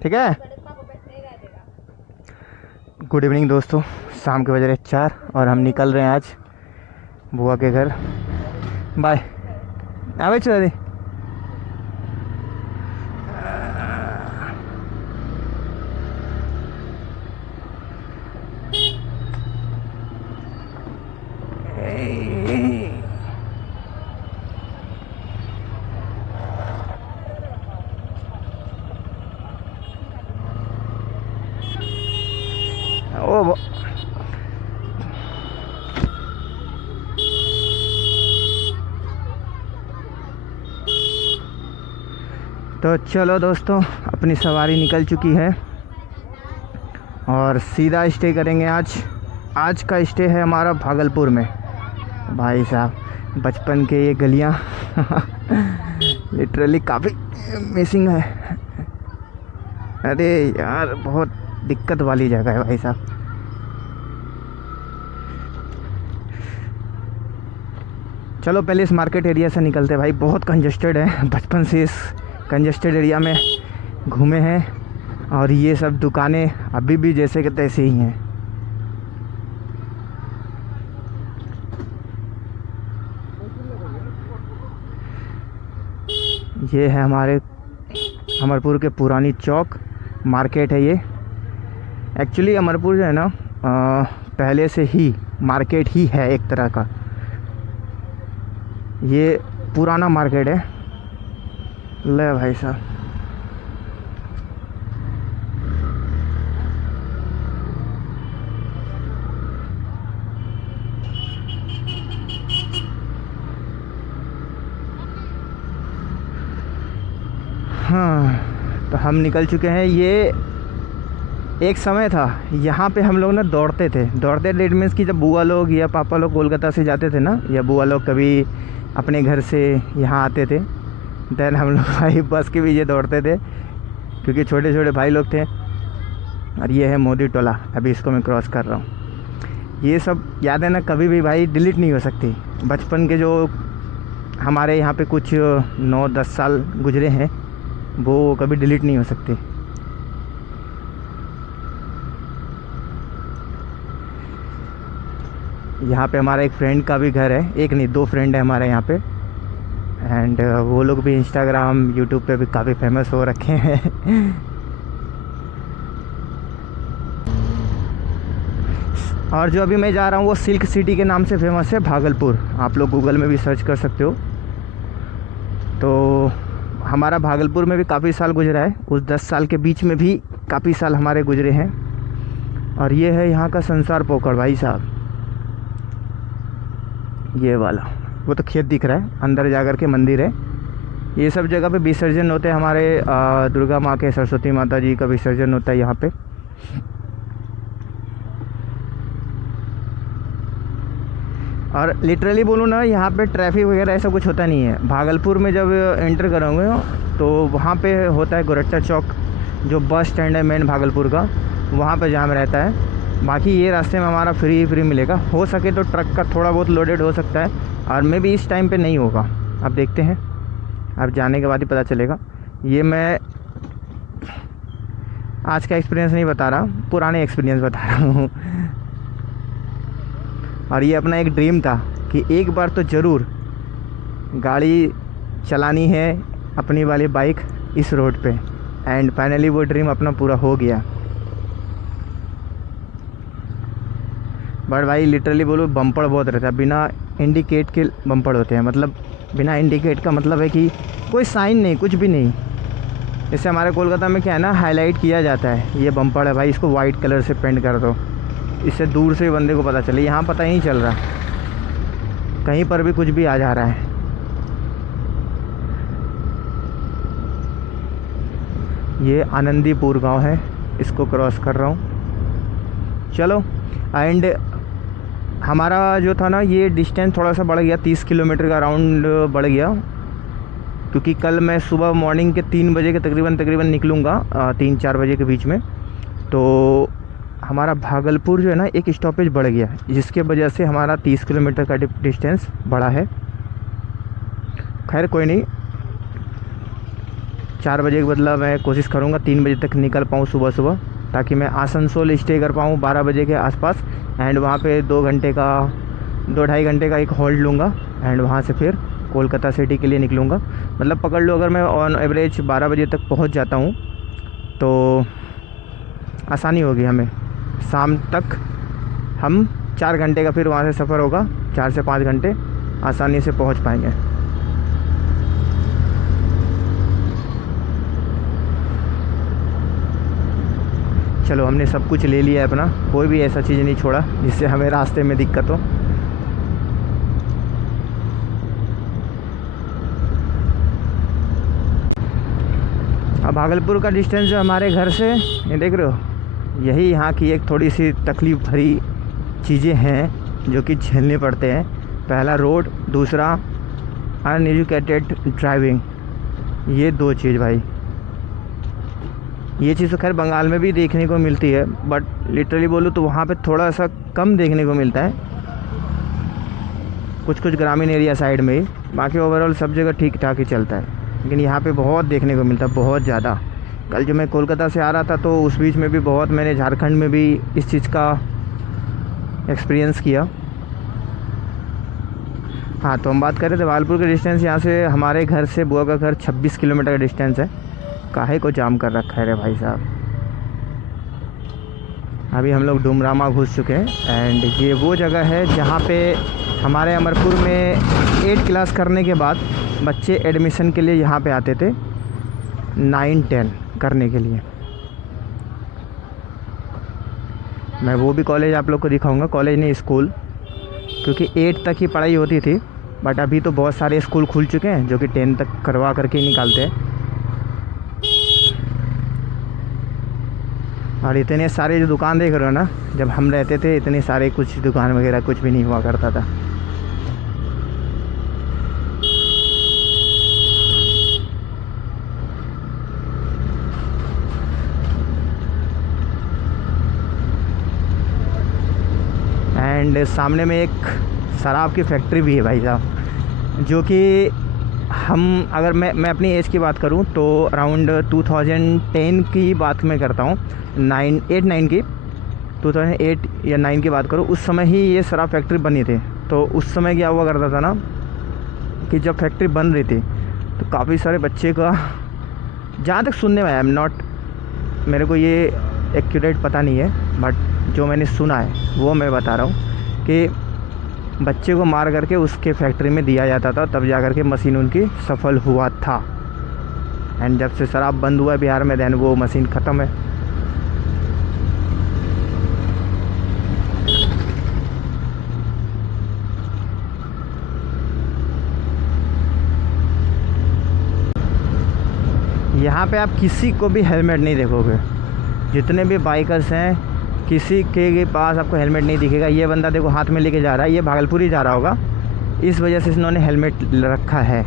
ठीक है। Good evening दोस्तों, शाम के बज रहे 4 और हम निकल रहे हैं आज बुआ के घर। बाय। आवे चल दी। ओ तो चलो दोस्तों, अपनी सवारी निकल चुकी है और सीधा स्टे करेंगे आज का स्टे है हमारा भागलपुर में। भाई साहब, बचपन के ये गलियां लिटरली काफ़ी मिसिंग है। अरे यार, बहुत दिक्कत वाली जगह है भाई साहब। चलो पहले इस मार्केट एरिया से निकलते हैं भाई, बहुत कंजस्टेड है। बचपन से इस कंजस्टेड एरिया में घूमे हैं और ये सब दुकानें अभी भी जैसे कि तैसे ही हैं। ये है हमारे अमरपुर के पुरानी चौक मार्केट है। ये एक्चुअली अमरपुर जो है ना, पहले से ही मार्केट ही है एक तरह का। ये पुराना मार्केट है। ले भाई साहब, हाँ तो हम निकल चुके हैं। ये एक समय था यहाँ पे हम लोग ना दौड़ते थे। डेट मीन्स कि जब बुआ लोग या पापा लोग कोलकाता से जाते थे ना, या बुआ लोग कभी अपने घर से यहाँ आते थे, देन हम लोग भाई बस के पीछे दौड़ते थे क्योंकि छोटे छोटे भाई लोग थे। और ये है मोदी टोला, अभी इसको मैं क्रॉस कर रहा हूँ। ये सब याद है ना, कभी भी भाई डिलीट नहीं हो सकती। बचपन के जो हमारे यहाँ पे कुछ 9-10 साल गुजरे हैं, वो कभी डिलीट नहीं हो सकती। यहाँ पे हमारा एक फ्रेंड का भी घर है, एक नहीं 2 फ्रेंड है हमारे यहाँ पे। एंड वो लोग भी इंस्टाग्राम यूट्यूब पे भी काफ़ी फेमस हो रखे हैं। और जो अभी मैं जा रहा हूँ वो सिल्क सिटी के नाम से फेमस है, भागलपुर। आप लोग गूगल में भी सर्च कर सकते हो। तो हमारा भागलपुर में भी काफ़ी साल गुजरा है, उस 10 साल के बीच में भी काफ़ी साल हमारे गुजरे हैं। और ये है यहाँ का संसार पोखर भाई साहब, ये वाला। वो तो खेत दिख रहा है, अंदर जाकर के मंदिर है। ये सब जगह पे विसर्जन होते हैं हमारे दुर्गा माँ के, सरस्वती माता जी का विसर्जन होता है यहाँ पे। और लिटरली बोलूँ ना, यहाँ पे ट्रैफिक वगैरह ऐसा कुछ होता नहीं है। भागलपुर में जब एंटर करोगे तो वहाँ पे होता है गोरट्टा चौक, जो बस स्टैंड है मेन भागलपुर का, वहाँ पे जाम रहता है। बाकी ये रास्ते में हमारा फ्री मिलेगा। हो सके तो ट्रक का थोड़ा बहुत लोडेड हो सकता है, और मे भी इस टाइम पे नहीं होगा। अब देखते हैं, अब जाने के बाद ही पता चलेगा। ये मैं आज का एक्सपीरियंस नहीं बता रहा, पुराने एक्सपीरियंस बता रहा हूँ। और ये अपना एक ड्रीम था कि एक बार तो ज़रूर गाड़ी चलानी है, अपनी वाली बाइक इस रोड पे। एंड फाइनली वो ड्रीम अपना पूरा हो गया। बट भाई लिटरली बोलो, बम्पर बहुत रहता है, बिना इंडिकेट के बम्पर होते हैं। मतलब बिना इंडिकेट का मतलब है कि कोई साइन नहीं, कुछ भी नहीं। जैसे हमारे कोलकाता में क्या है ना, हाईलाइट किया जाता है, ये बम्पर है भाई, इसको वाइट कलर से पेंट कर दो, इससे दूर से बंदे को पता चले। यहाँ पता ही नहीं चल रहा, कहीं पर भी कुछ भी आ जा रहा है। ये आनंदीपुर गांव है, इसको क्रॉस कर रहा हूँ। चलो। एंड हमारा जो था ना, ये डिस्टेंस थोड़ा सा बढ़ गया, 30 किलोमीटर का राउंड बढ़ गया, क्योंकि कल मैं सुबह मॉर्निंग के 3 बजे के तकरीबन निकलूँगा, 3-4 बजे के बीच में। तो हमारा भागलपुर जो है ना, एक स्टॉपेज बढ़ गया, जिसके वजह से हमारा 30 किलोमीटर का डिस्टेंस बढ़ा है। खैर कोई नहीं, 4 बजे के बदला मैं कोशिश करूँगा 3 बजे तक निकल पाऊँ सुबह सुबह, ताकि मैं आसनसोल स्टे कर पाऊँ 12 बजे के आसपास। एंड वहाँ पे 2-2.5 घंटे का एक होल्ड लूँगा एंड वहाँ से फिर कोलकाता सिटी के लिए निकलूँगा। मतलब पकड़ लो, अगर मैं ऑन एवरेज 12 बजे तक पहुँच जाता हूँ तो आसानी होगी हमें। शाम तक हम 4 घंटे का फिर वहाँ से सफ़र होगा, 4 से 5 घंटे आसानी से पहुँच पाएंगे। चलो, हमने सब कुछ ले लिया है अपना, कोई भी ऐसा चीज़ नहीं छोड़ा जिससे हमें रास्ते में दिक्कत हो। अब भागलपुर का डिस्टेंस जो हमारे घर से, ये देख रहे हो, यही यहाँ की एक थोड़ी सी तकलीफ़ भरी चीज़ें हैं जो कि झेलने पड़ते हैं। पहला रोड, दूसरा अनएजुकेटेड ड्राइविंग, ये 2 चीज़ भाई। ये चीज़ तो खैर बंगाल में भी देखने को मिलती है, बट लिटरली बोलूँ तो वहाँ पे थोड़ा सा कम देखने को मिलता है, कुछ ग्रामीण एरिया साइड में ही। बाकी ओवरऑल सब जगह ठीक ठाक ही चलता है, लेकिन यहाँ पे बहुत देखने को मिलता है, बहुत ज़्यादा। कल जो मैं कोलकाता से आ रहा था तो उस बीच में भी बहुत, मैंने झारखंड में भी इस चीज़ का एक्सपीरियंस किया। हाँ, तो हम बात कर रहे थे भागलपुर के डिस्टेंस। यहाँ से हमारे घर से बुआ का घर 26 किलोमीटर का डिस्टेंस है। काहे को जाम कर रखा है रे भाई साहब। अभी हम लोग डुमरामा घुस चुके हैं एंड ये वो जगह है जहाँ पे हमारे अमरपुर में 8 क्लास करने के बाद बच्चे एडमिशन के लिए यहाँ पे आते थे, 9-10 करने के लिए। मैं वो भी कॉलेज आप लोग को दिखाऊंगा, कॉलेज नहीं स्कूल, क्योंकि 8 तक ही पढ़ाई होती थी। बट अभी तो बहुत सारे स्कूल खुल चुके हैं जो कि 10 तक करवा करके ही निकालते हैं। और इतने सारे जो दुकान देख रहे हो ना, जब हम रहते थे इतने सारे कुछ दुकान वगैरह कुछ भी नहीं हुआ करता था। एंड सामने में एक शराब की फैक्ट्री भी है भाई साहब, जो कि हम, अगर मैं अपनी एज की बात करूं तो अराउंड 2010 की बात मैं करता हूं, 9 की 2008 या 9 की बात करूं, उस समय ही ये शराब फैक्ट्री बनी थी। तो उस समय क्या हुआ करता था ना कि जब फैक्ट्री बन रही थी तो काफ़ी सारे बच्चे का, जहाँ तक सुनने में आया, मेरे को ये एक्यूरेट पता नहीं है, बट जो मैंने सुना है वो मैं बता रहा हूँ कि बच्चे को मार करके उसके फैक्ट्री में दिया जाता था, तब जा कर के मशीन उनकी सफल हुआ था। एंड जब से शराब बंद हुआ है बिहार में, देन वो मशीन ख़त्म है। यहाँ पे आप किसी को भी हेलमेट नहीं देखोगे, जितने भी बाइकर्स हैं किसी के पास आपको हेलमेट नहीं दिखेगा। ये बंदा देखो हाथ में लेके जा रहा है, ये भागलपुर ही जा रहा होगा, इस वजह से इन्होंने हेलमेट रखा है।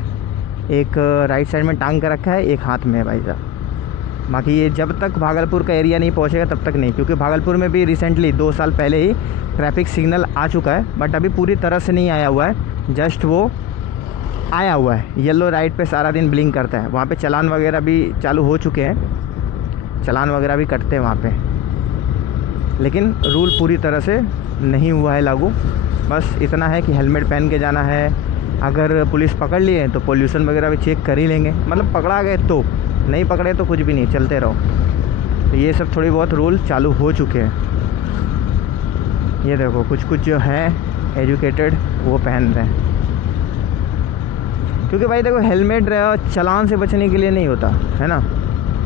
एक राइट साइड में टांग कर रखा है, एक हाथ में है भाई साहब। बाकी ये जब तक भागलपुर का एरिया नहीं पहुँचेगा तब तक नहीं, क्योंकि भागलपुर में भी रिसेंटली 2 साल पहले ही ट्रैफिक सिग्नल आ चुका है, बट अभी पूरी तरह से नहीं आया हुआ है, जस्ट वो आया हुआ है। येलो लाइट पे सारा दिन ब्लिंक करता है। वहाँ पे चालान वगैरह भी चालू हो चुके हैं, चालान वगैरह भी कटते हैं वहाँ पे, लेकिन रूल पूरी तरह से नहीं हुआ है लागू। बस इतना है कि हेलमेट पहन के जाना है। अगर पुलिस पकड़ लिए तो पोल्यूशन वगैरह भी चेक कर ही लेंगे, मतलब पकड़ा गए तो, नहीं पकड़े तो कुछ भी नहीं, चलते रहो। तो ये सब थोड़ी बहुत रूल चालू हो चुके हैं। ये देखो कुछ जो है एजुकेटेड वो पहन रहे हैं, क्योंकि भाई देखो हेलमेट चालान से बचने के लिए नहीं होता है ना।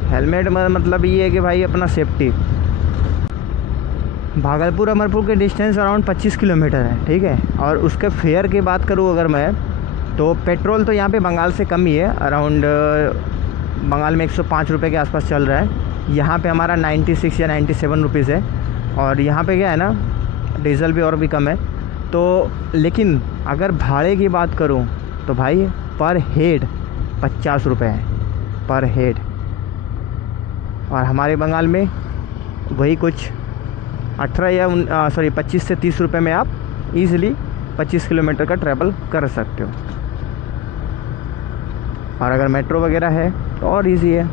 हेलमेट मतलब ये है कि भाई अपना सेफ्टी। भागलपुर अमरपुर के डिस्टेंस अराउंड 25 किलोमीटर है, ठीक है। और उसके फेयर की बात करूँ अगर मैं, तो पेट्रोल तो यहाँ पे बंगाल से कम ही है, अराउंड बंगाल में 105 रुपये के आसपास चल रहा है। यहाँ पे हमारा 96 या 97 रुपीज़ है। और यहाँ पे क्या है ना, डीजल भी और भी कम है। तो लेकिन अगर भाड़े की बात करूँ तो भाई पर हेड 50 रुपये है पर हेड। और हमारे बंगाल में वही कुछ 18 या 25 से 30 रुपये में आप इजीली 25 किलोमीटर का ट्रैवल कर सकते हो। और अगर मेट्रो वगैरह है तो और इजी है।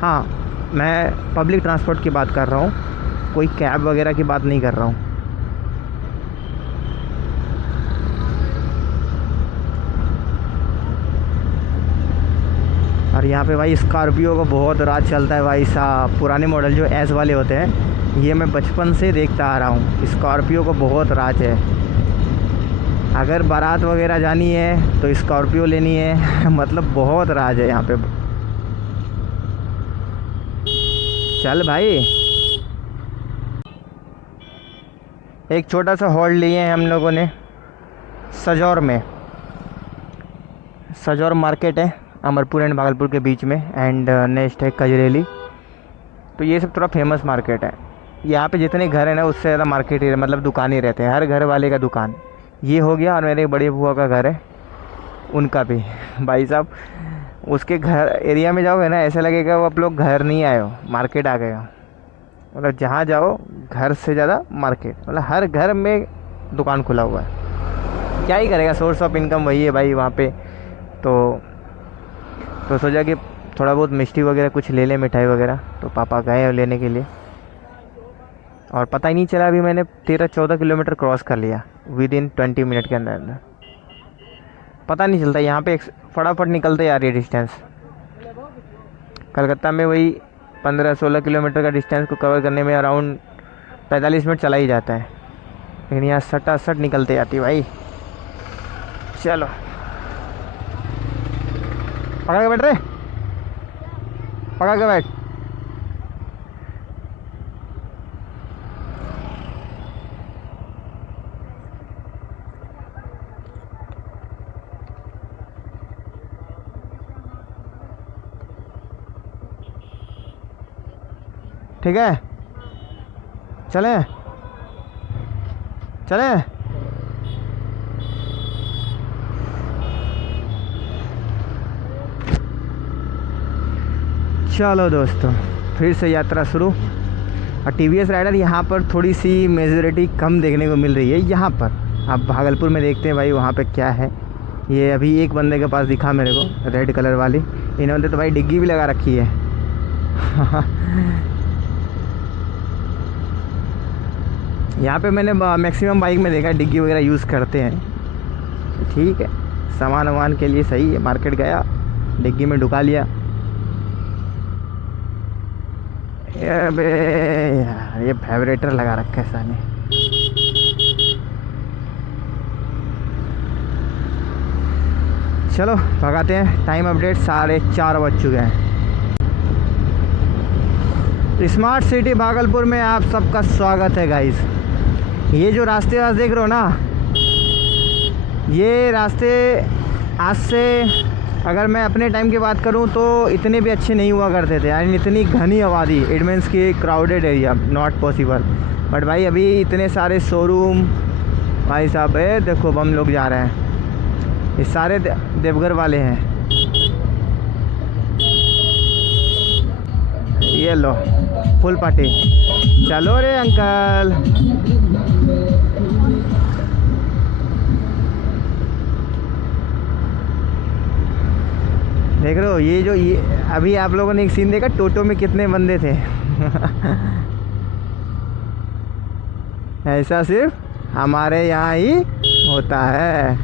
हाँ, मैं पब्लिक ट्रांसपोर्ट की बात कर रहा हूँ, कोई कैब वगैरह की बात नहीं कर रहा हूँ। और यहाँ पे भाई स्कॉर्पियो का बहुत राज चलता है भाई साहब। पुराने मॉडल जो एस वाले होते हैं, ये मैं बचपन से देखता आ रहा हूँ, स्कॉर्पियो को बहुत राज है। अगर बारात वगैरह जानी है तो स्कॉर्पियो लेनी है मतलब बहुत राज है यहाँ पे। चल भाई, एक छोटा सा हॉल्ट लिए हैं हम लोगों ने सजौर में। सजौर मार्केट है अमरपुर एंड भागलपुर के बीच में, एंड नेक्स्ट है कजरेली। तो ये सब थोड़ा फेमस मार्केट है। यहाँ पे जितने घर हैं ना, उससे ज़्यादा मार्केट ही मतलब दुकान ही रहते हैं, हर घर वाले का दुकान। ये हो गया, और मेरे बड़े बुआ का घर है, उनका भी भाई साहब। उसके घर एरिया में जाओगे ना, ऐसा लगेगा वो आप लोग घर नहीं आए हो, मार्केट आ गए हो। मतलब जहाँ जाओ घर से ज़्यादा मार्केट, मतलब हर घर में दुकान खुला हुआ है। क्या ही करेगा, सोर्स ऑफ इनकम वही है भाई वहाँ पे। तो सोचा कि थोड़ा बहुत मिष्टी वगैरह कुछ ले लें, मिठाई वगैरह। तो पापा गए लेने के लिए, और पता ही नहीं चला, अभी मैंने 13-14 किलोमीटर क्रॉस कर लिया विद इन 20 मिनट के अंदर अंदर। पता नहीं चलता, यहाँ पे फटाफट निकलते जा रही है डिस्टेंस। कलकत्ता में वही 15-16 किलोमीटर का डिस्टेंस को कवर करने में अराउंड 45 मिनट चला ही जाता है, लेकिन यहाँ सटासट निकलते जाती है भाई। चलो पकड़ के बैठ रहे, पकड़ के बैठ। ठीक है, चलें चलें। चलो दोस्तों, फिर से यात्रा शुरू। और TVS राइडर यहाँ पर थोड़ी सी मेजॉरिटी कम देखने को मिल रही है यहाँ पर। अब भागलपुर में देखते हैं भाई वहाँ पे क्या है। ये अभी एक बंदे के पास दिखा मेरे को, रेड कलर वाली। इन्होंने तो भाई डिग्गी भी लगा रखी है यहाँ पे मैंने मैक्सिमम बाइक में देखा डिग्गी वगैरह यूज़ करते हैं। ठीक है, सामान वामान के लिए सही है। मार्केट गया, डिग्गी में ढुका लिया। अबे यार, ये वाइब्रेटर लगा रखा है साले। चलो भगाते हैं। टाइम अपडेट 4:30 बज चुके हैं। स्मार्ट सिटी भागलपुर में आप सबका स्वागत है गाइस। ये जो रास्ते आज देख रहे हो ना, ये रास्ते आज से अगर मैं अपने टाइम की बात करूं तो इतने भी अच्छे नहीं हुआ करते थे। यानी इतनी घनी आबादी, इट मीन्स की crowded area, not possible. But भाई अभी इतने सारे शोरूम भाई साहब है। देखो हम लोग जा रहे हैं, ये सारे देवघर वाले हैं। ये लो फुल पार्टी। चलो रे अंकल। देख रहे हो, ये अभी आप लोगों ने एक सीन देखा, टोटो में कितने बंदे थे ऐसा सिर्फ हमारे यहाँ ही होता है।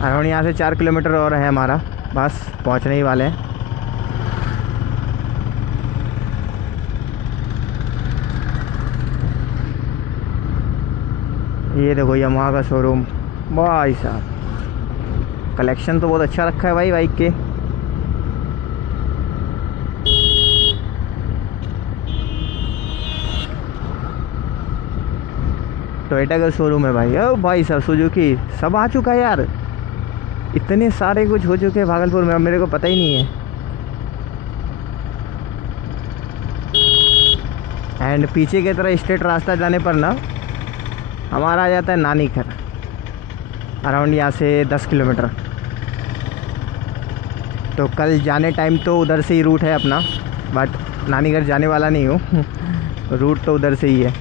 अराउंड यहाँ से 4 किलोमीटर और है हमारा, बस पहुँचने ही वाले हैं। ये देखो यामाहा का शोरूम। भाई साहब कलेक्शन तो बहुत अच्छा रखा है भाई बाइक के। टोयोटा का शोरूम है भाई। ओ भाई साहब सुजुकी सब आ चुका है यार। इतने सारे कुछ हो चुके हैं भागलपुर में, अब मेरे को पता ही नहीं है। एंड पीछे की तरह स्ट्रेट रास्ता जाने पर ना हमारा आ जाता है नानी घर, अराउंड यहाँ से 10 किलोमीटर। तो कल जाने टाइम तो उधर से ही रूट है अपना, बट नानी घर जाने वाला नहीं हूँ रूट तो उधर से ही है।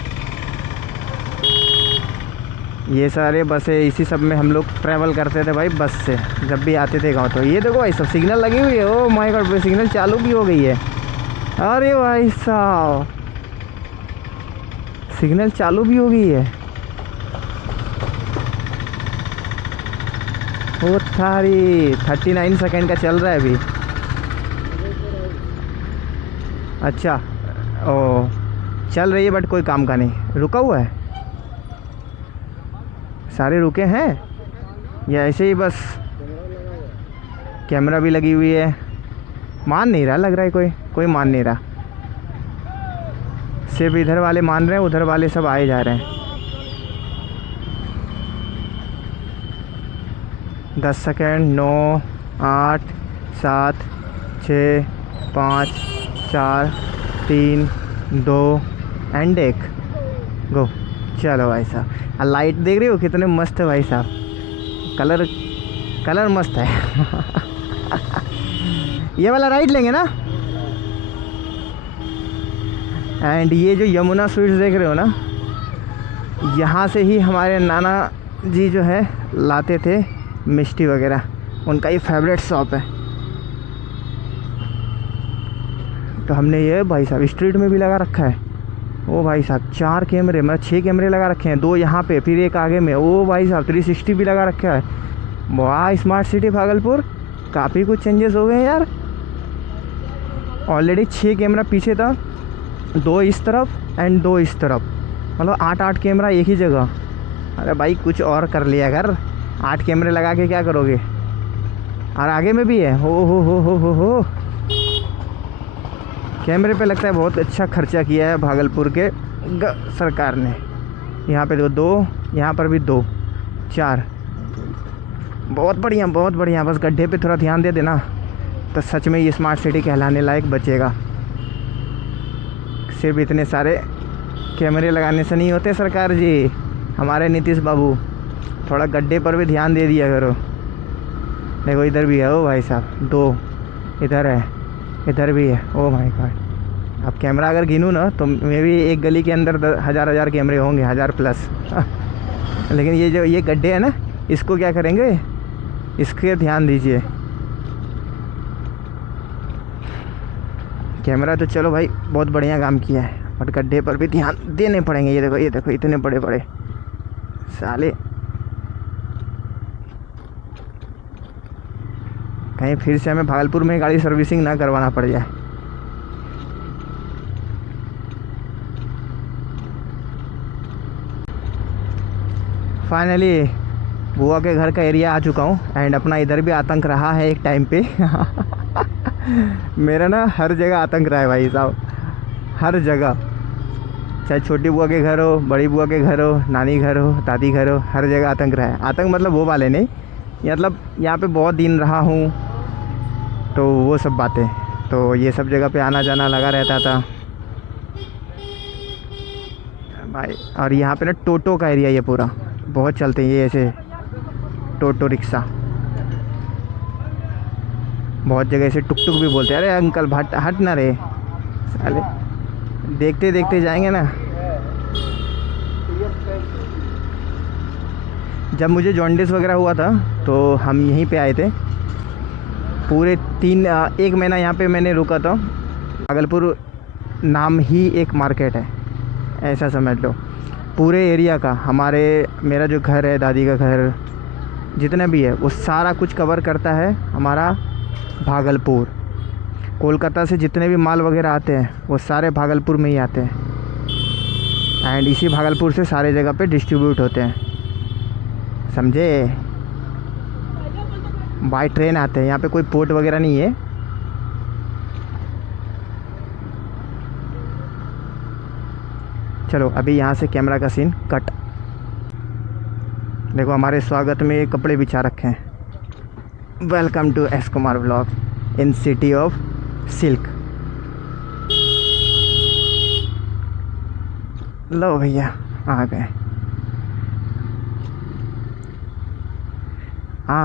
ये सारे बसें इसी सब में हम लोग ट्रैवल करते थे भाई, बस से जब भी आते थे गाँव। तो ये देखो भाई सब सिग्नल लगी हुई है। ओ माय गॉड, सिग्नल चालू भी हो गई है। अरे भाई साहब, सिग्नल चालू भी हो गई है। वो थारी 39 सेकंड का चल रहा है अभी। अच्छा, ओ चल रही है बट कोई काम का नहीं, रुका हुआ है। सारे रुके हैं या ऐसे ही बस? कैमरा भी लगी हुई है। मान नहीं रहा, लग रहा है कोई मान नहीं रहा। सिर्फ इधर वाले मान रहे हैं, उधर वाले सब आए जा रहे हैं। 10 सेकेंड। 9 8 7 6 5 4 3 2 एंड 1 गो। चलो भाई साहब, लाइट देख रहे हो कितने मस्त है भाई साहब। कलर मस्त है। ये वाला राइट लेंगे ना। एंड ये जो यमुना स्वीट्स देख रहे हो ना, यहाँ से ही हमारे नाना जी जो है लाते थे मिष्टी वगैरह। उनका ये फेवरेट शॉप है। तो हमने ये भाई साहब स्ट्रीट में भी लगा रखा है। ओ भाई साहब 4 कैमरे, मतलब 6 कैमरे लगा रखे हैं। 2 यहाँ पे, फिर एक आगे में। ओ भाई साहब 360 भी लगा रखा है। वाह, स्मार्ट सिटी भागलपुर, काफ़ी कुछ चेंजेस हो गए यार। ऑलरेडी 6 कैमरा पीछे था, 2 इस तरफ एंड 2 इस तरफ, मतलब 8 कैमरा एक ही जगह। अरे भाई कुछ और कर लिया अगर 8 कैमरे लगा के क्या करोगे। और आगे में भी है। हो कैमरे पे लगता है बहुत अच्छा खर्चा किया है भागलपुर के सरकार ने। यहाँ पे 2, यहाँ पर भी 2 4। बहुत बढ़िया। बस गड्ढे पे थोड़ा ध्यान दे देना तो सच में ये स्मार्ट सिटी कहलाने लायक बचेगा। सिर्फ इतने सारे कैमरे लगाने से नहीं होते सरकार जी। हमारे नीतीश बाबू थोड़ा गड्ढे पर भी ध्यान दे दिया करो। देखो इधर भी है। ओ भाई साहब 2 इधर है, इधर भी है। ओ माय गॉड, अब कैमरा अगर गिनूँ ना तो मे भी एक गली के अंदर हज़ार कैमरे होंगे, 1000 प्लस। लेकिन ये जो ये गड्ढे है ना, इसको क्या करेंगे, इसके ध्यान दीजिए। कैमरा तो चलो भाई बहुत बढ़िया काम किया है, बट गड्ढे पर भी ध्यान देने पड़ेंगे। ये देखो इतने बड़े बड़े साले, कहीं फिर से हमें भागलपुर में गाड़ी सर्विसिंग ना करवाना पड़ जाए। फाइनली बुआ के घर का एरिया आ चुका हूँ। एंड अपना इधर भी आतंक रहा है एक टाइम पे। मेरा ना हर जगह आतंक रहा है भाई साहब, हर जगह। चाहे छोटी बुआ के घर हो, बड़ी बुआ के घर हो, नानी घर हो, दादी घर हो, हर जगह आतंक रहा है। आतंक मतलब वो वाले नहीं, मतलब यहाँ पे बहुत दिन रहा हूँ तो वो सब बातें। तो ये सब जगह पे आना जाना लगा रहता था भाई। और यहाँ पे ना टोटो का एरिया ये पूरा बहुत चलते हैं, ये ऐसे टोटो रिक्शा। बहुत जगह ऐसे टुक टुक भी बोलते हैं। अरे अंकल हट ना रे साले, देखते देखते जाएंगे ना। जब मुझे जॉन्डिस वगैरह हुआ था तो हम यहीं पे आए थे। पूरे 1 महीना यहाँ पे मैंने रुका था। भागलपुर नाम ही एक मार्केट है, ऐसा समझ लो। पूरे एरिया का मेरा जो घर है, दादी का घर, जितना भी है वो सारा कुछ कवर करता है हमारा भागलपुर। कोलकाता से जितने भी माल वगैरह आते हैं वो सारे भागलपुर में ही आते हैं। एंड इसी भागलपुर से सारे जगह पे डिस्ट्रीब्यूट होते हैं, समझे। बाय ट्रेन आते हैं, यहाँ पे कोई पोर्ट वगैरह नहीं है। चलो अभी यहाँ से कैमरा का सीन कट। देखो हमारे स्वागत में कपड़े बिछा रखे हैं। Welcome to S Kumar vlog in city of silk. लो भैया आ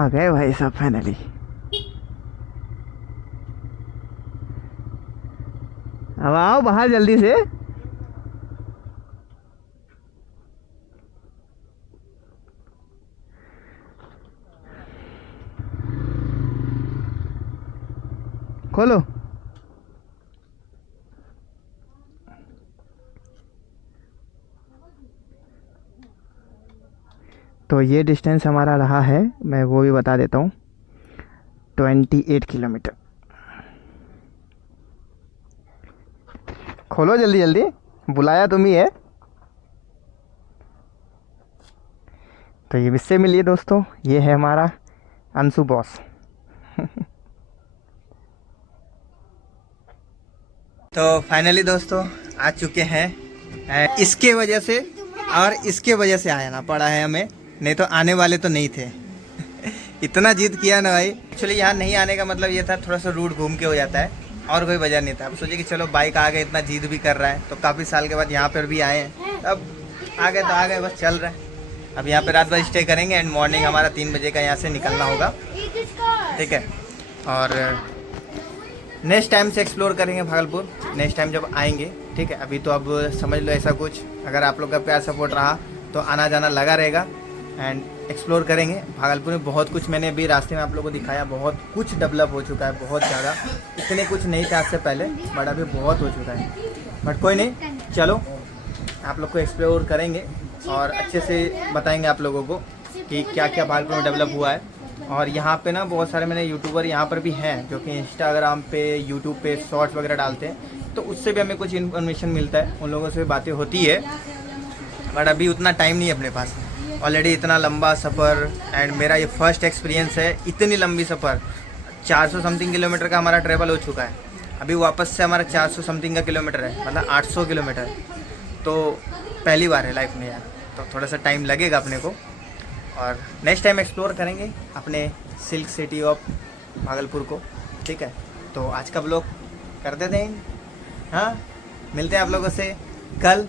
गए भाई साहब फाइनली। अब आओ बाहर जल्दी से। खोलो। तो ये डिस्टेंस हमारा रहा है, मैं वो भी बता देता हूँ, 28 किलोमीटर। खोलो जल्दी जल्दी, बुलाया तुम ही है। तो ये इससे मिलिए दोस्तों, ये है हमारा अंशु बॉस। तो फाइनली दोस्तों आ चुके हैं। इसके वजह से और इसके वजह से आना पड़ा है हमें, नहीं तो आने वाले तो नहीं थे। इतना जिद किया ना भाई। एक्चुअली यहाँ नहीं आने का मतलब ये था, थोड़ा सा रूट घूम के हो जाता है, और कोई वजह नहीं था। अब सोचे कि चलो बाइक आ गए, इतना जिद भी कर रहा है तो काफ़ी साल के बाद यहाँ पर भी आए हैं, अब आ गए तो आ गए, बस चल रहा है। अब यहाँ पे रात भर स्टे करेंगे एंड मॉर्निंग हमारा 3 बजे का यहाँ से निकलना होगा, ठीक है। और नेक्स्ट टाइम से एक्सप्लोर करेंगे भागलपुर, नेक्स्ट टाइम जब आएंगे, ठीक है। अभी तो अब समझ लो ऐसा कुछ, अगर आप लोग का प्यार सपोर्ट रहा तो आना जाना लगा रहेगा एंड एक्सप्लोर करेंगे भागलपुर में। बहुत कुछ मैंने अभी रास्ते में आप लोगों को दिखाया, बहुत कुछ डेवलप हो चुका है, बहुत ज़्यादा। इतने कुछ नहीं था आज से पहले, बट अभी बहुत हो चुका है। बट कोई नहीं, चलो आप लोग को एक्सप्लोर करेंगे और अच्छे से बताएंगे आप लोगों को कि क्या क्या भागलपुर में डेवलप हुआ है। और यहाँ पे ना बहुत सारे मैंने यूट्यूबर यहाँ पर भी हैं जो कि इंस्टाग्राम पे, यूट्यूब पे शॉर्ट्स वगैरह डालते हैं, तो उससे भी हमें कुछ इन्फॉर्मेशन मिलता है, उन लोगों से बातें होती है। बट अभी उतना टाइम नहीं है अपने पास, ऑलरेडी इतना लंबा सफ़र एंड मेरा ये फर्स्ट एक्सपीरियंस है इतनी लंबी सफ़र। 400 समथिंग किलोमीटर का हमारा ट्रैवल हो चुका है, अभी वापस से हमारा 400 समथिंग का किलोमीटर है, मतलब 800 किलोमीटर। तो पहली बार है लाइफ में यार, तो थोड़ा सा टाइम लगेगा अपने को। और नेक्स्ट टाइम एक्सप्लोर करेंगे अपने सिल्क सिटी ऑफ भागलपुर को, ठीक है। तो आज का ब्लॉग कर देते हैं, हाँ। मिलते हैं आप लोगों से कल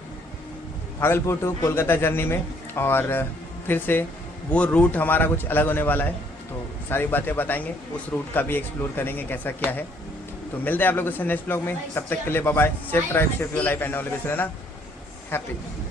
भागलपुर टू कोलकाता जर्नी में, और फिर से वो रूट हमारा कुछ अलग होने वाला है, तो सारी बातें बताएंगे, उस रूट का भी एक्सप्लोर करेंगे कैसा क्या है। तो मिलते हैं आप लोगों से नेक्स्ट ब्लॉग में, तब तक के लिए bye bye. Safe drive, safe your life and always रहना हैप्पी।